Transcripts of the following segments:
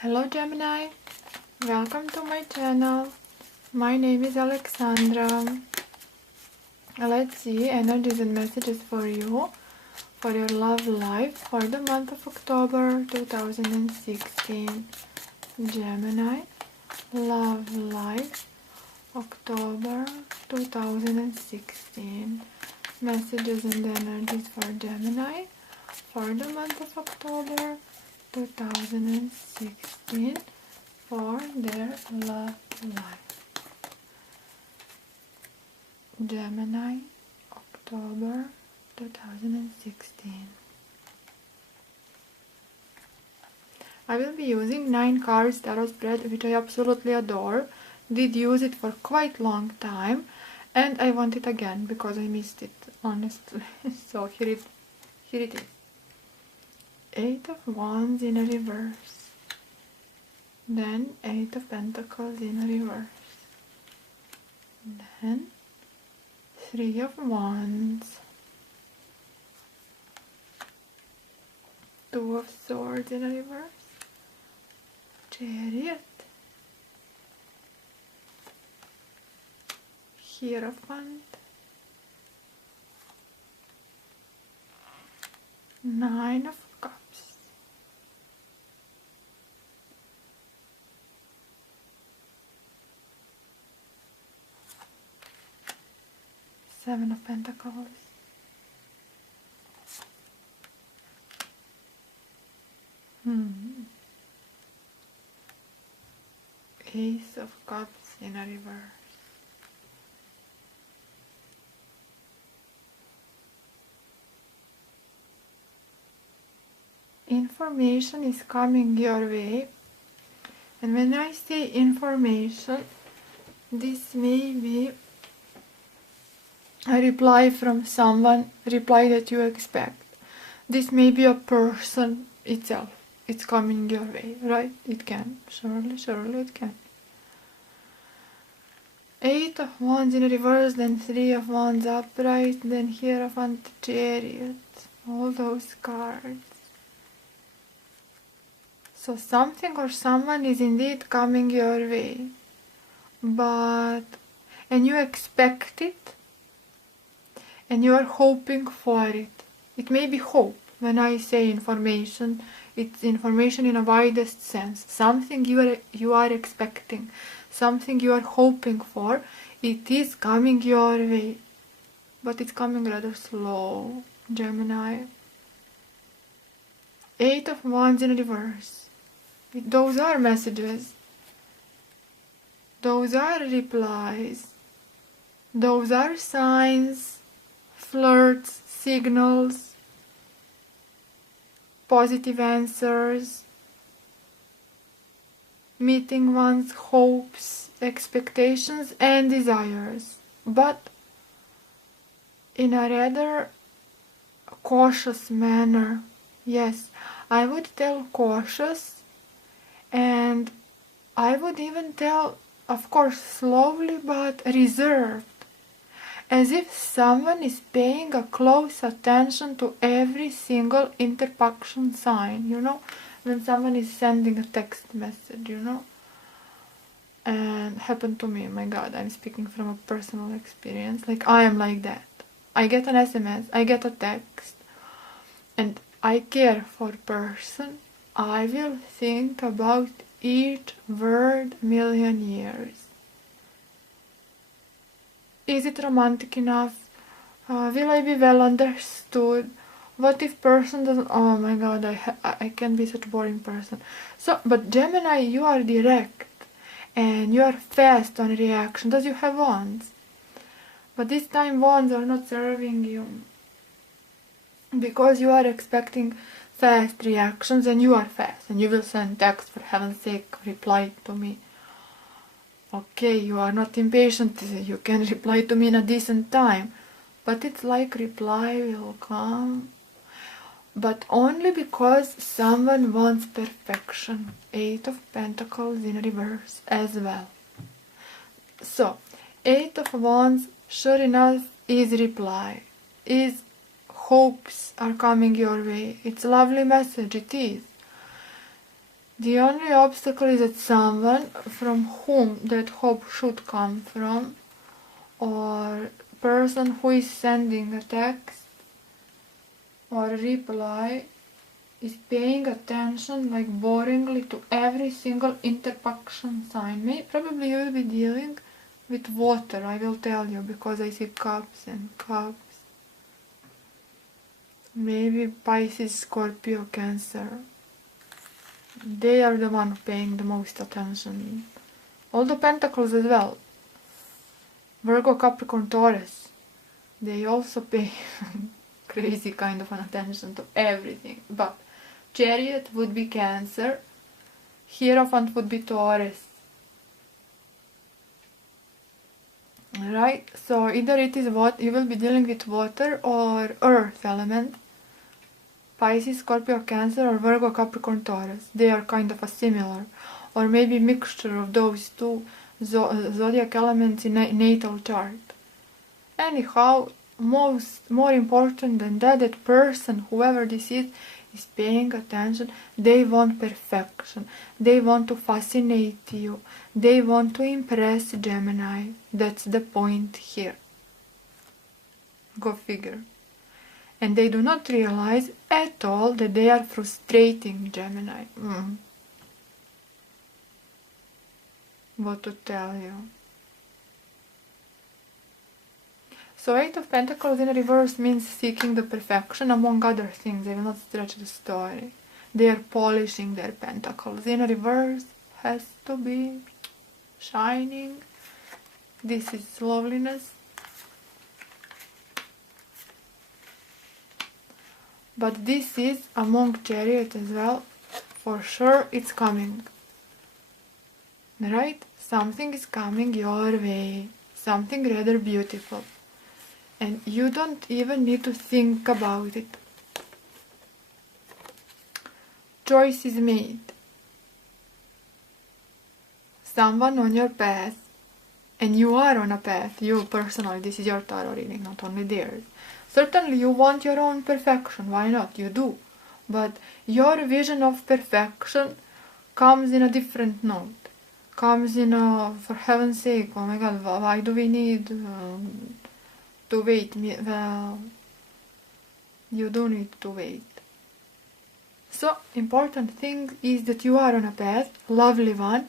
Hello Gemini, welcome to my channel. My name is Alexandra. Let's see energies and messages for you, for your love life for the month of October 2016. Gemini, love life, October 2016. Messages and energies for Gemini for the month of October 2016 for their love life. Gemini, October 2016. I will be using 9 cards tarot spread, which I absolutely adore. Did use it for quite long time, and I want it again because I missed it, honestly. So here it is. 8 of Wands in a reverse, then 8 of Pentacles in a reverse, then 3 of Wands, 2 of Swords in a reverse, Chariot, Hierophant, 9 of Cups, Seven of Pentacles, Ace of Cups in a reverse, information is coming your way. And when I say information, this may be a reply from someone, reply that you expect. This may be a person itself. It's coming your way, right? It can. Surely it can. 8 of Wands in reverse, then 3 of Wands upright, then Hierophant, Chariot. All those cards. So something or someone is indeed coming your way. And you expect it, and you are hoping for it. It may be hope. When I say information, it's information in a widest sense. Something you are expecting, something you are hoping for. It is coming your way, but it's coming rather slow, Gemini. 8 of Wands in reverse. Those are messages. Those are replies. Those are signs, flirts, signals, positive answers, meeting one's hopes, expectations and desires, but in a rather cautious manner. Yes, I would tell cautious, and I would even tell, of course, slowly but reserved. As if someone is paying a close attention to every single interpunction sign, when someone is sending a text message, And happened to me, my god, I'm speaking from a personal experience. Like, I am like that. I get an SMS, I get a text, and I care for person. I will think about each word million years. Is it romantic enough? Will I be well understood? What if person doesn't? Oh my god, I can be such a boring person. So, but Gemini, you are direct and you are fast on reaction. Does you have wands? But this time wands are not serving you, because you are expecting fast reactions, and you are fast and you will send text, for heaven's sake, reply to me. Okay, you are not impatient, you can reply to me in a decent time, but it's like reply will come, but only because someone wants perfection. 8 of Pentacles in reverse as well. So, 8 of Wands, sure enough, is reply, is hopes are coming your way. It's a lovely message, it is. The only obstacle is that someone from whom that hope should come from, or person who is sending a text or a reply, is paying attention like boringly to every single interpunction sign. Probably you will be dealing with water, I will tell you, because I see cups and cups. Maybe Pisces, Scorpio, Cancer. They are the one paying the most attention. All the Pentacles as well. Virgo, Capricorn, Taurus. They also pay crazy kind of an attention to everything. But Chariot would be Cancer. Hierophant would be Taurus. Right? So either it is what you will be dealing with water or earth element. Pisces, Scorpio, Cancer, or Virgo, Capricorn, Taurus. They are kind of a similar, or maybe mixture of those two zodiac elements in natal chart. Anyhow, more important than that, that person, whoever this is paying attention. They want perfection. They want to fascinate you. They want to impress Gemini. That's the point here. Go figure. And they do not realize at all that they are frustrating Gemini. What to tell you? So 8 of Pentacles in reverse means seeking the perfection, among other things. I will not stretch the story. They are polishing their pentacles. In reverse has to be shining. This is loveliness. But this is among Chariot as well. For sure it's coming. Right? Something is coming your way. Something rather beautiful. And you don't even need to think about it. Choice is made. Someone on your path, and you are on a path, you personally, this is your tarot reading, not only theirs. Certainly you want your own perfection, why not? You do. But your vision of perfection comes in a different note. Comes in a, for heaven's sake, oh my god, why do we need to wait? Well, you do need to wait. So, important thing is that you are on a path, lovely one,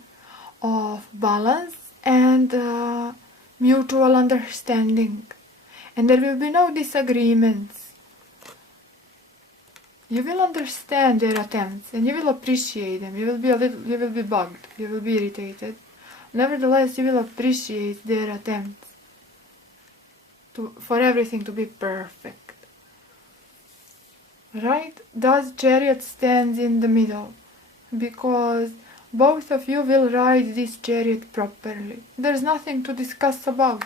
of balance and mutual understanding. And there will be no disagreements. You will understand their attempts and you will appreciate them. You will be bugged, you will be irritated. Nevertheless, you will appreciate their attempts for everything to be perfect. Right? Thus Chariot stands in the middle, because both of you will ride this chariot properly. There's nothing to discuss about.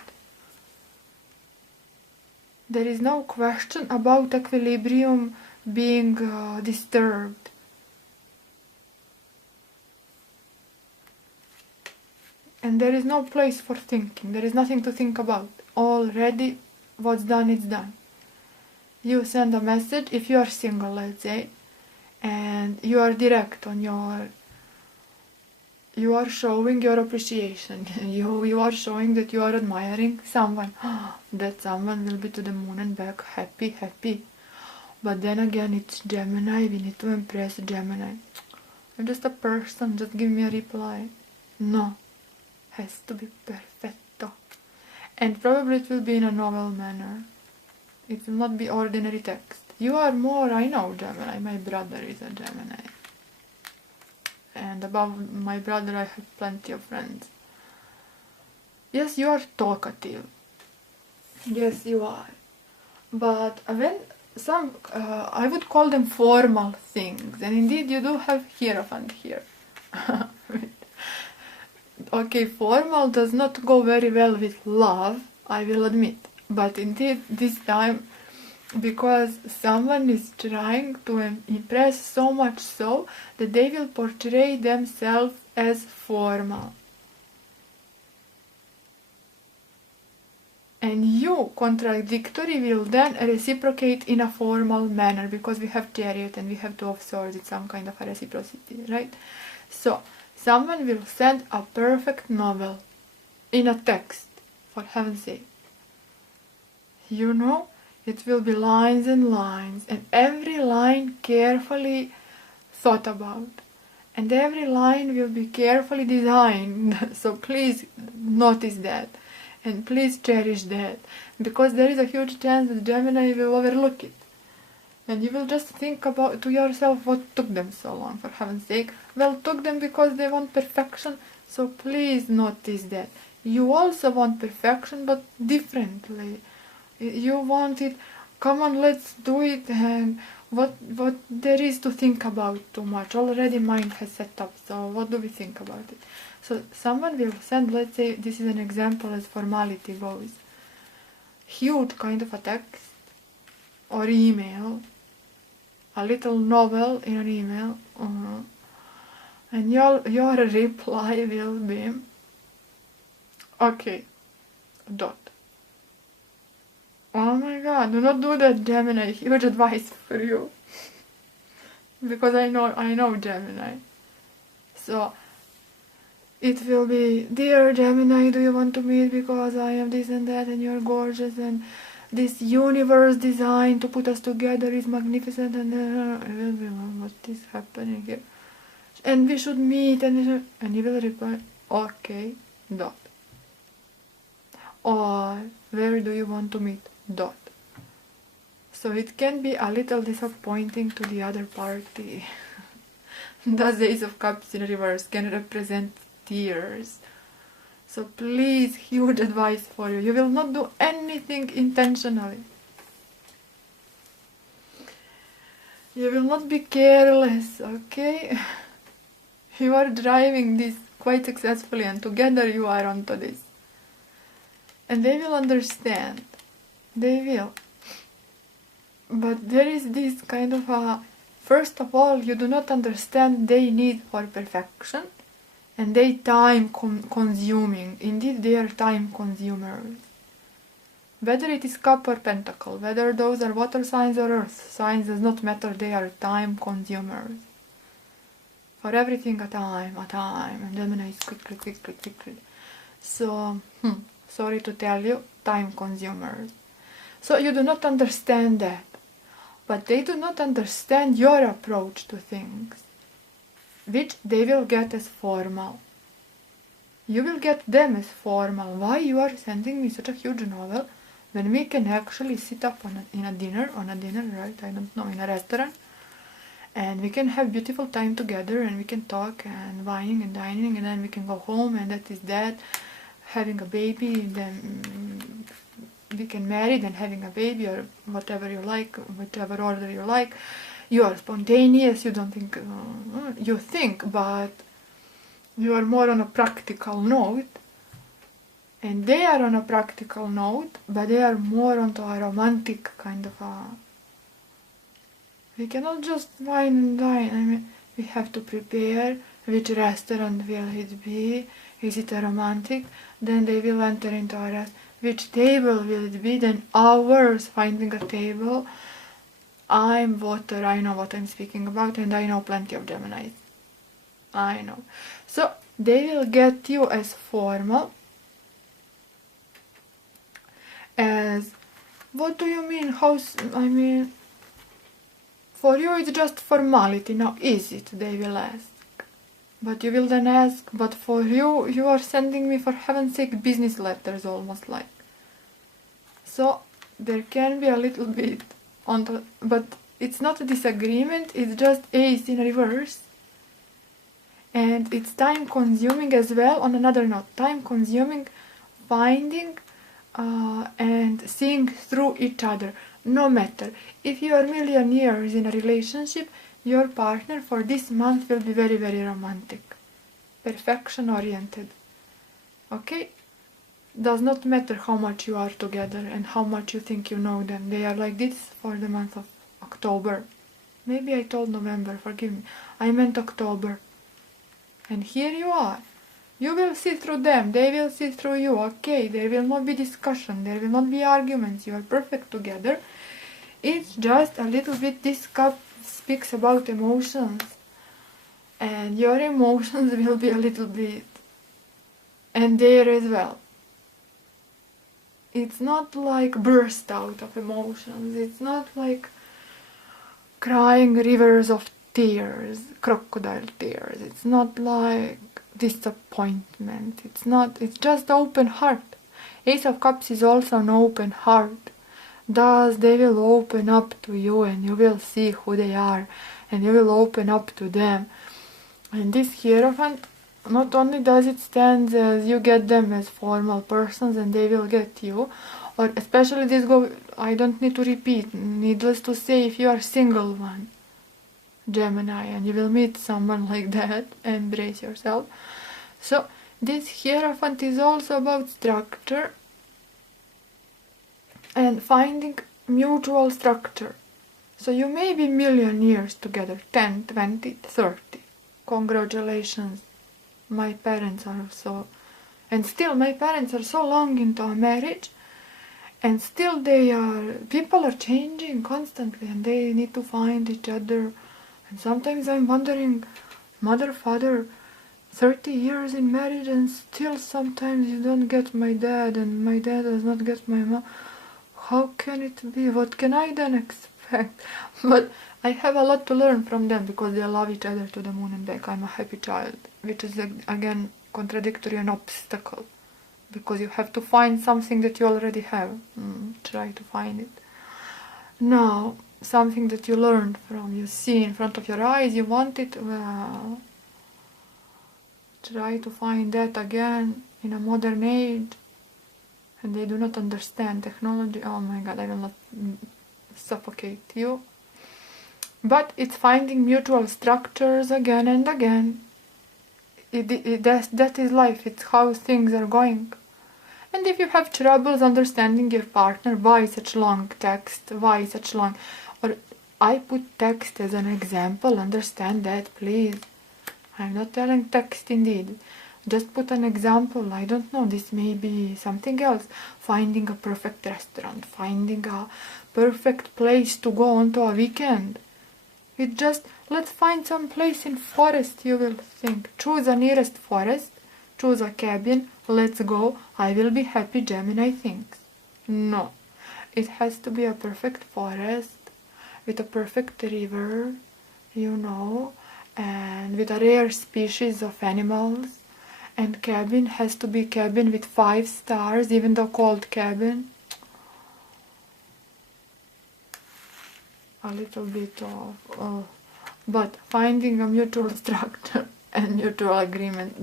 There is no question about equilibrium being disturbed. And there is no place for thinking. There is nothing to think about. Already, what's done, it's done. You send a message, if you are single, let's say, and you are direct on you are showing your appreciation. You are showing that you are admiring someone. That someone will be to the moon and back, happy. But then again, it's Gemini. We need to impress Gemini. I'm just a person. Just give me a reply. No. Has to be perfecto. And probably it will be in a novel manner. It will not be ordinary text. You are more, I know Gemini. My brother is a Gemini. And above my brother I have plenty of friends. Yes, you are talkative. Yes, you are. But when I would call them formal things. And indeed you do have Hierophant here. Okay, formal does not go very well with love, I will admit. But indeed this time, because someone is trying to impress so much so that they will portray themselves as formal. And you, contradictory, will then reciprocate in a formal manner, because we have Chariot and we have Two of Swords. It's some kind of a reciprocity, right? So, someone will send a perfect novel in a text, for heaven's sake. You know, it will be lines and lines, and every line carefully thought about. And every line will be carefully designed. So please notice that. And please cherish that. Because there is a huge chance that Gemini will overlook it. And you will just think about to yourself what took them so long, for heaven's sake. Well, took them because they want perfection. So please notice that. You also want perfection, but differently. You want it, come on, let's do it, and what there is to think about too much. Already mind has set up, so what do we think about it? So someone will send, let's say, this is an example as formality goes, huge kind of a text or email, a little novel in an email, and your reply will be, okay, dot. Oh my god, do not do that, Gemini. Huge advice for you. Because I know Gemini. So, it will be, dear Gemini, do you want to meet because I am this and that and you're gorgeous and this universe designed to put us together is magnificent and it will be, what is happening here? And we should meet and you will reply, okay, dot. Or, where do you want to meet? Dot. So it can be a little disappointing to the other party. The Ace of Cups in reverse can represent tears. So please, huge advice for you. You will not do anything intentionally. You will not be careless, okay? You are driving this quite successfully and together you are onto this. And they will understand. They will. But there is this kind of a, first of all, you do not understand their need for perfection and they time consuming. Indeed, they are time consumers. Whether it is cup or pentacle, whether those are water signs or earth signs, does not matter, they are time consumers. For everything a time, and Gemini is quickly. So, sorry to tell you, time consumers. So you do not understand that, but they do not understand your approach to things, which they will get as formal. You will get them as formal. Why you are sending me such a huge novel when we can actually sit up on a dinner, right? I don't know, in a restaurant, and we can have beautiful time together and we can talk and wining and dining and then we can go home and that is that, having a baby, and then we can marry, then having a baby or whatever you like, whichever order you like. You are spontaneous, you don't think, you think, but you are more on a practical note. And they are on a practical note, but they are more onto a romantic kind of a... We cannot just wine and dine. I mean, we have to prepare which restaurant will it be. Is it a romantic? Then they will enter into a restaurant. Which table will it be? Then hours finding a table. I'm water, I know what I'm speaking about, and I know plenty of Geminis. I know. So, they will get you as formal, as, what do you mean, I mean, for you it's just formality, now is it, they will ask. But you will then ask, but for you, you are sending me, for heaven's sake, business letters almost like. So, there can be a little bit on the, but it's not a disagreement, it's just ace in reverse. And it's time consuming as well, on another note, time consuming finding and seeing through each other. No matter, if you are million years in a relationship, your partner for this month will be very, very romantic, perfection oriented. Okay? Does not matter how much you are together and how much you think you know them. They are like this for the month of October. Maybe I told November, forgive me. I meant October. And here you are. You will see through them, they will see through you. Okay, there will not be discussion, there will not be arguments. You are perfect together. It's just a little bit, this cup speaks about emotions. and your emotions will be a little bit, and there as well. It's not like burst out of emotions, it's not like crying rivers of tears, crocodile tears, it's not like disappointment, it's just open heart. Ace of Cups is also an open heart. Thus they will open up to you and you will see who they are and you will open up to them. And this Hierophant, not only does it stand as you get them as formal persons and they will get you, or especially this go, I don't need to repeat, needless to say, if you are single one, Gemini, and you will meet someone like that, embrace yourself. So this Hierophant is also about structure and finding mutual structure. So you may be million years together, 10, 20, 30. Congratulations. My parents are so, and still my parents are so long into a marriage, and still people are changing constantly and they need to find each other. And sometimes I'm wondering, mother, father, 30 years in marriage and still sometimes you don't get my dad and my dad does not get my mom. How can it be? What can I then expect? But I have a lot to learn from them because they love each other to the moon and back. I'm a happy child, which is again contradictory and obstacle, because you have to find something that you already have. Try to find it. Now, something that you learned from, you see in front of your eyes, you want it, well, try to find that again in a modern age. And they do not understand technology. Oh my god, I will not suffocate you. But it's finding mutual structures again and again. That is life, it's how things are going. And if you have troubles understanding your partner, why such long text, why such long, or I put text as an example, understand that please. I'm not telling text indeed. Just put an example, I don't know, this may be something else. Finding a perfect restaurant, finding a perfect place to go on to a weekend. It's just, let's find some place in forest, you will think. Choose a nearest forest, choose a cabin, let's go, I will be happy, Gemini thinks. No, it has to be a perfect forest, with a perfect river, you know, and with a rare species of animals. And cabin has to be cabin with 5 stars, even though called cabin. A little bit of, but finding a mutual structure and mutual agreement.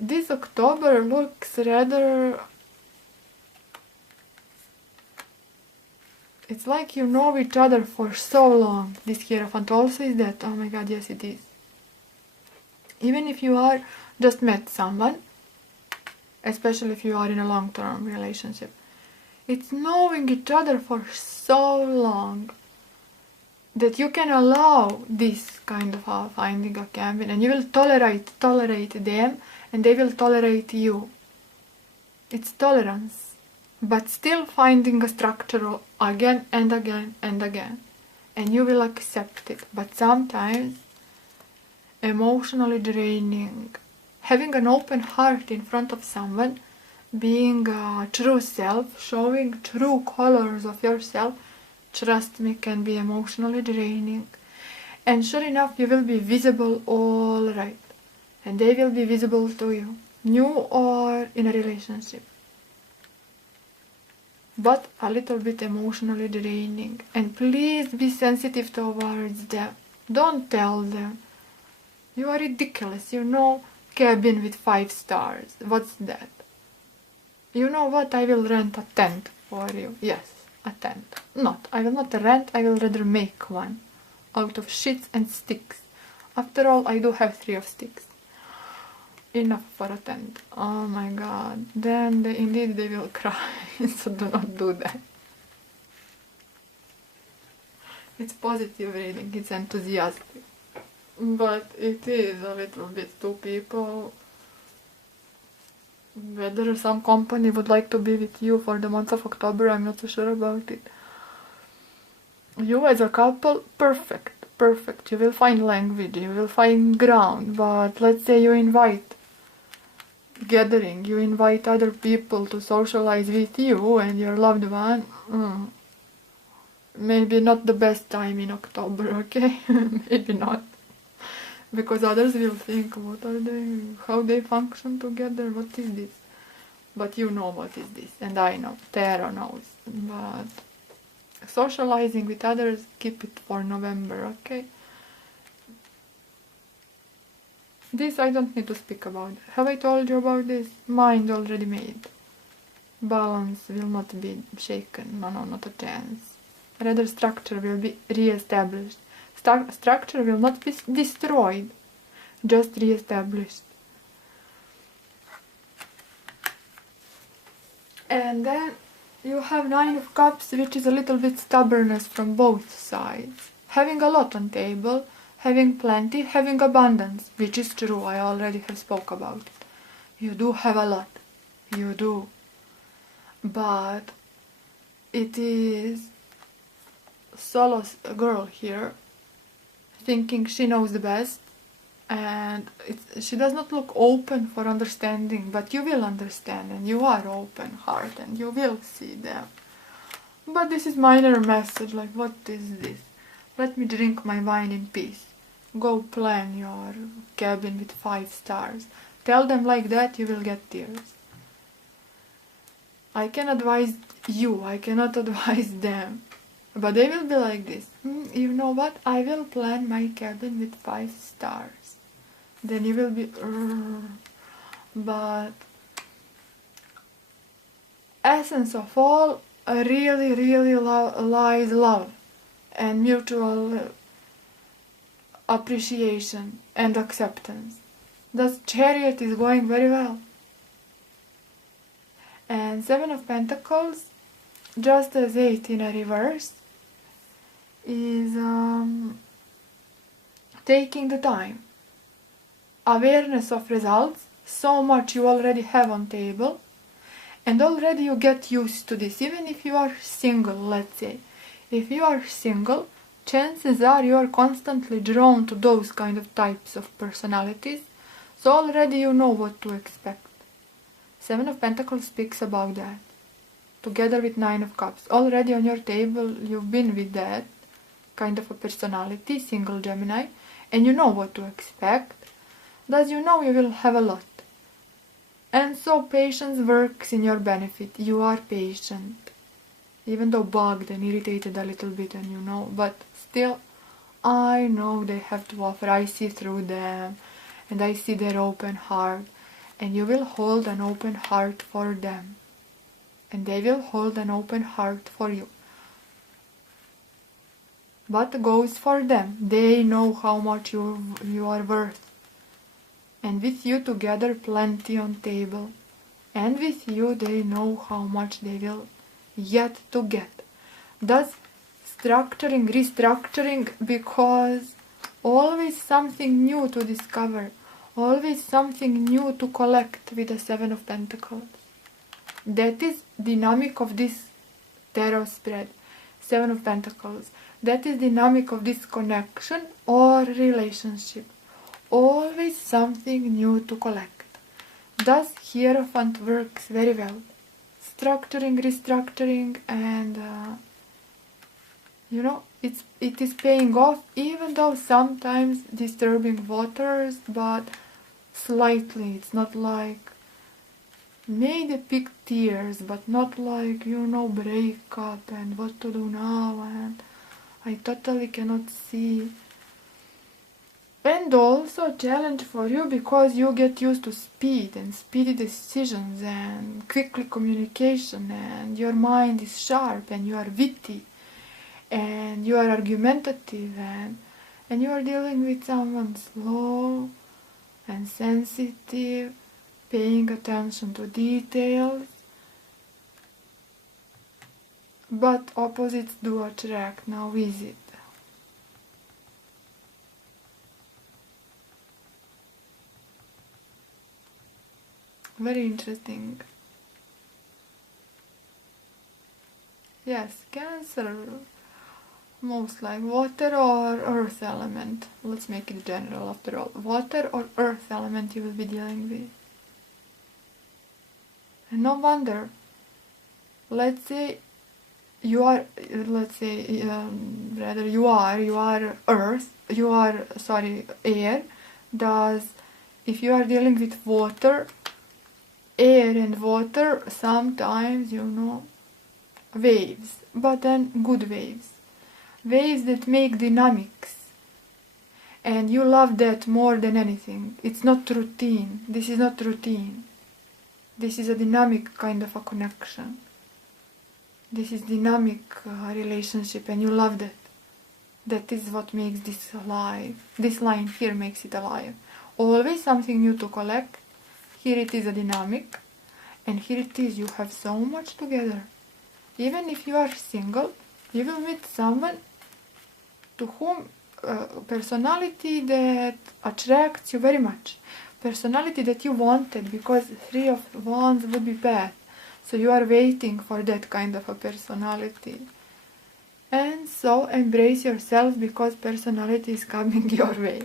This October looks rather, it's like you know each other for so long. This Hierophant also is that, oh my god, yes it is. Even if you are just met someone, especially if you are in a long-term relationship, it's knowing each other for so long that you can allow this kind of finding a cabin, and you will tolerate them and they will tolerate you. It's tolerance, but still finding a structure again and again and again, and you will accept it. But sometimes emotionally draining. Having an open heart in front of someone, being a true self, showing true colors of yourself, trust me, can be emotionally draining. And sure enough, you will be visible all right. And they will be visible to you, new or in a relationship. But a little bit emotionally draining. And please be sensitive towards them. Don't tell them. You are ridiculous, you know, cabin with 5 stars. What's that? You know what? I will rent a tent for you. Yes, a tent. Not. I will not rent, I will rather make one. Out of sheets and sticks. After all, I do have 3 of sticks. Enough for a tent. Oh my god. Then indeed they will cry. So do not do that. It's positive reading. It's enthusiastic. But it is a little bit to people. Whether some company would like to be with you for the month of October, I'm not so sure about it. You as a couple, perfect. perfect. You will find language, you will find ground. But let's say you invite gathering, you invite other people to socialize with you and your loved one. Maybe not the best time in October, okay? Maybe not. Because others will think, what are they, how they function together, what is this? But you know what is this, and I know, Tarot knows. But socializing with others, keep it for November, okay? This I don't need to speak about. Have I told you about this? Mind already made. Balance will not be shaken, no, not a chance. Rather, structure will be re-established. Structure will not be destroyed, just re-established. And then you have Nine of Cups, which is a little bit stubbornness from both sides. Having a lot on table, having plenty, having abundance, which is true, I already have spoke about it. You do have a lot, you do. But it is solo girl here, thinking she knows the best, and she does not look open for understanding, but you will understand, and you are open heart, and you will see them. But this is minor message, like, what is this? Let me drink my wine in peace. Go plan your cabin with 5 stars. Tell them like that, you will get tears. I can advise you, I cannot advise them. But they will be like this. You know what? I will plan my cabin with 5 stars. Then you will be... But essence of all, really lies love and mutual appreciation and acceptance. Thus, Chariot is going very well. And 7 of Pentacles, just as 8 in a reverse, is taking the time. Awareness of results, so much you already have on table, and already you get used to this. Even if you are single, let's say. If you are single, chances are you are constantly drawn to those kind of types of personalities, so already you know what to expect. 7 of Pentacles speaks about that, together with 9 of Cups. Already on your table you've been with that kind of a personality, single Gemini, and you know what to expect. Thus you know you will have a lot. And so patience works in your benefit. You are patient. Even though bugged and irritated a little bit, and you know, but still, I know they have to offer. I see through them, and I see their open heart. And you will hold an open heart for them, and they will hold an open heart for you. But goes for them. They know how much you are worth. And with you together, plenty on table. And with you, they know how much they will yet to get. Thus, structuring, restructuring, because always something new to discover. Always something new to collect with the 7 of Pentacles. That is dynamic of this tarot spread. 7 of Pentacles. That is dynamic of this connection or relationship. Always something new to collect. Thus, Hierophant works very well. Structuring, restructuring, and you know, it is paying off, even though sometimes disturbing waters, but slightly. It's not like maybe big tears, but not like, you know, break up and what to do now, and I totally cannot see. And also challenge for you, because you get used to speed and speedy decisions and quickly communication, and your mind is sharp and you are witty and you are argumentative, and you are dealing with someone slow and sensitive, paying attention to details. But opposites do attract. Now is it? Very interesting. Yes, Cancer. most like water or earth element. Let's make it general after all. Water or earth element you will be dealing with. And no wonder. Let's say you are, rather you are earth, air. If you are dealing with water, air and water, sometimes, waves, but then good waves. Waves that make dynamics. And you love that more than anything. It's not routine. This is not routine. This is a dynamic kind of a connection. This is dynamic relationship, and you love that. That is what makes this alive. This line here makes it alive. Always something new to collect. Here it is a dynamic, and here it is you have so much together. Even if you are single, you will meet someone to whom personality that attracts you very much. Personality that you wanted, because 3 of Wands would be bad. So you are waiting for that kind of a personality. And so embrace yourself, because personality is coming your way.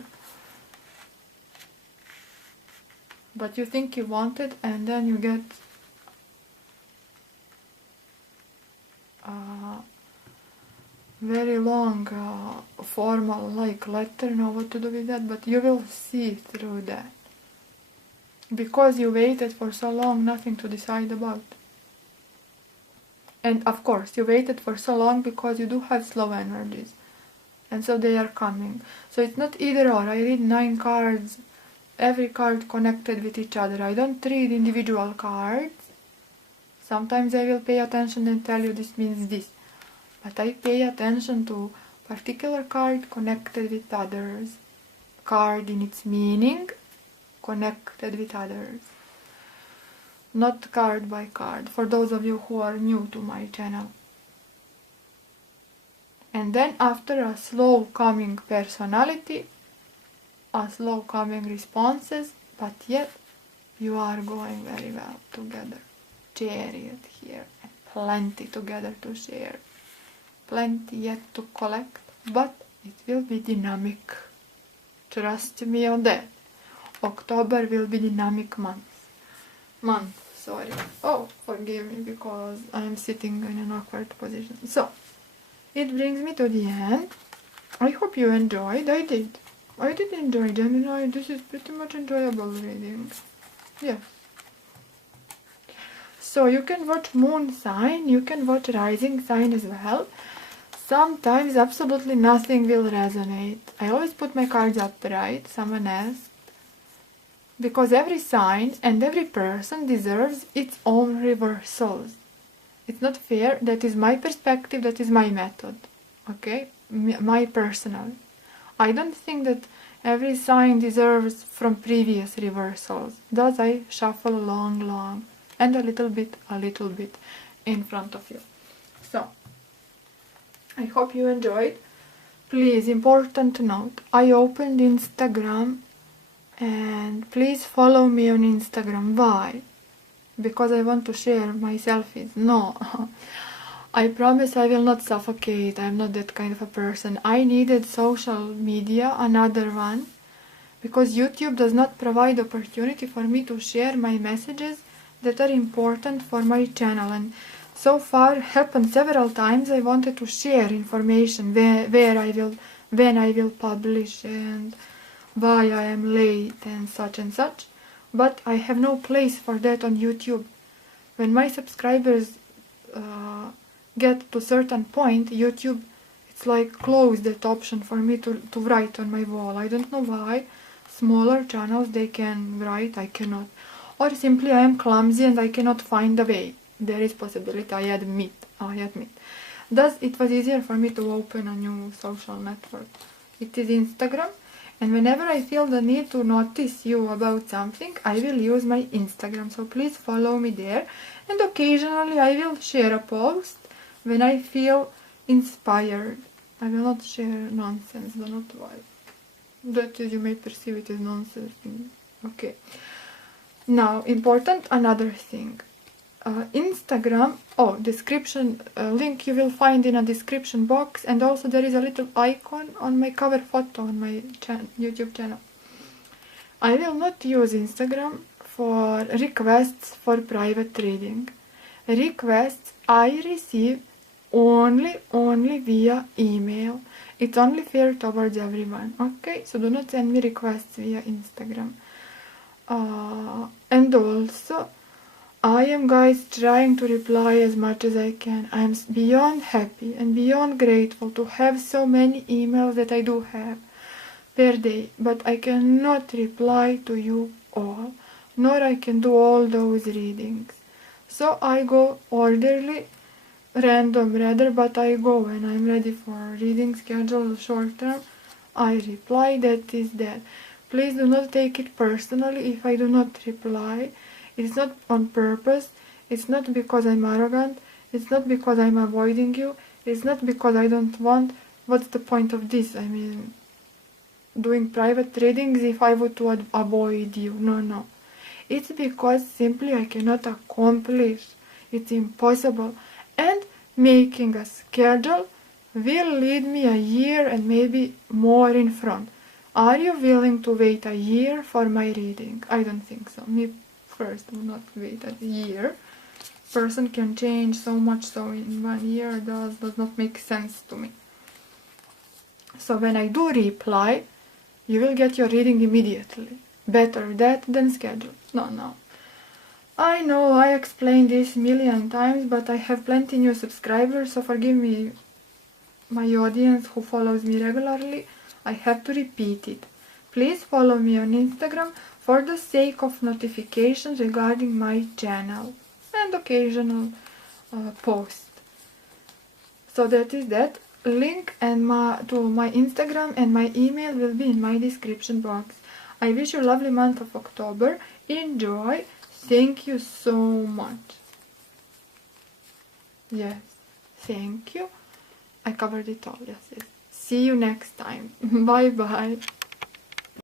But you think you want it, and then you get a very long formal like letter, know what to do with that, but you will see through that. Because you waited for so long, nothing to decide about. And of course, you waited for so long because you do have slow energies. And so they are coming. So it's not either or. I read 9 cards, every card connected with each other. I don't read individual cards. Sometimes I will pay attention and tell you this means this. But I pay attention to particular card connected with others. Card in its meaning, connected with others. Not card by card, for those of you who are new to my channel. And then after a slow coming personality, a slow coming responses, but yet you are going very well together. Chariot here, and plenty together to share. Plenty yet to collect, but it will be dynamic. Trust me on that. October will be dynamic month. Oh, forgive me, because I am sitting in an awkward position. So, it brings me to the end. I hope you enjoyed. I did enjoy Gemini. This is pretty much enjoyable reading. Yes. So you can watch moon sign, you can watch rising sign as well. Sometimes absolutely nothing will resonate. I always put my cards upright, someone asked. Because every sign and every person deserves its own reversals. It's not fair. That is my perspective, that is my method. Okay? My personal. I don't think that every sign deserves from previous reversals. Thus I shuffle long, and a little bit in front of you. So, I hope you enjoyed. Please, important note, I opened Instagram, and please follow me on Instagram. Why? Because I want to share my selfies? No. I promise I will not suffocate. I'm not that kind of a person. I needed social media, another one, because YouTube does not provide opportunity for me to share my messages that are important for my channel. And so far happened several times I wanted to share information when I will publish and why I am late and such, but I have no place for that on YouTube. When my subscribers get to a certain point, YouTube, it's like close that option for me to write on my wall. I don't know why. Smaller channels, they can write, I cannot. Or simply I am clumsy and I cannot find a way. There is possibility, I admit. Thus, it was easier for me to open a new social network. It is Instagram. And whenever I feel the need to notice you about something, I will use my Instagram. So please follow me there. And occasionally I will share a post when I feel inspired. I will not share nonsense, do not why. That is, you may perceive it as nonsense. Okay. Now, important, another thing. Instagram, description link you will find in a description box, and also there is a little icon on my cover photo on my YouTube channel. I will not use Instagram for requests for private reading. Requests I receive only via email. It's only fair towards everyone, okay? So do not send me requests via Instagram. And also, I am, guys, trying to reply as much as I can. I am beyond happy and beyond grateful to have so many emails that I do have per day, but I cannot reply to you all, nor I can do all those readings. So I go orderly, random rather, but I go when I'm ready for reading schedule short term. I reply, that is that. Please do not take it personally if I do not reply. It's not on purpose. It's not because I'm arrogant. It's not because I'm avoiding you. It's not because I don't want. What's the point of this? I mean, doing private readings if I would to avoid you. No. It's because simply I cannot accomplish. It's impossible. And making a schedule will lead me a year and maybe more in front. Are you willing to wait a year for my reading? I don't think so. Me first will not wait a year. Person can change so much, so in 1 year does not make sense to me. So when I do reply, you will get your reading immediately. Better that than schedule. No. I know I explained this million times, but I have plenty new subscribers, so forgive me, my audience who follows me regularly. I have to repeat it. Please follow me on Instagram for the sake of notifications regarding my channel and occasional post. So that is that. Link to my Instagram and my email will be in my description box. I wish you a lovely month of October. Enjoy. Thank you so much. Yes, thank you. I covered it all. Yes. See you next time. Bye bye.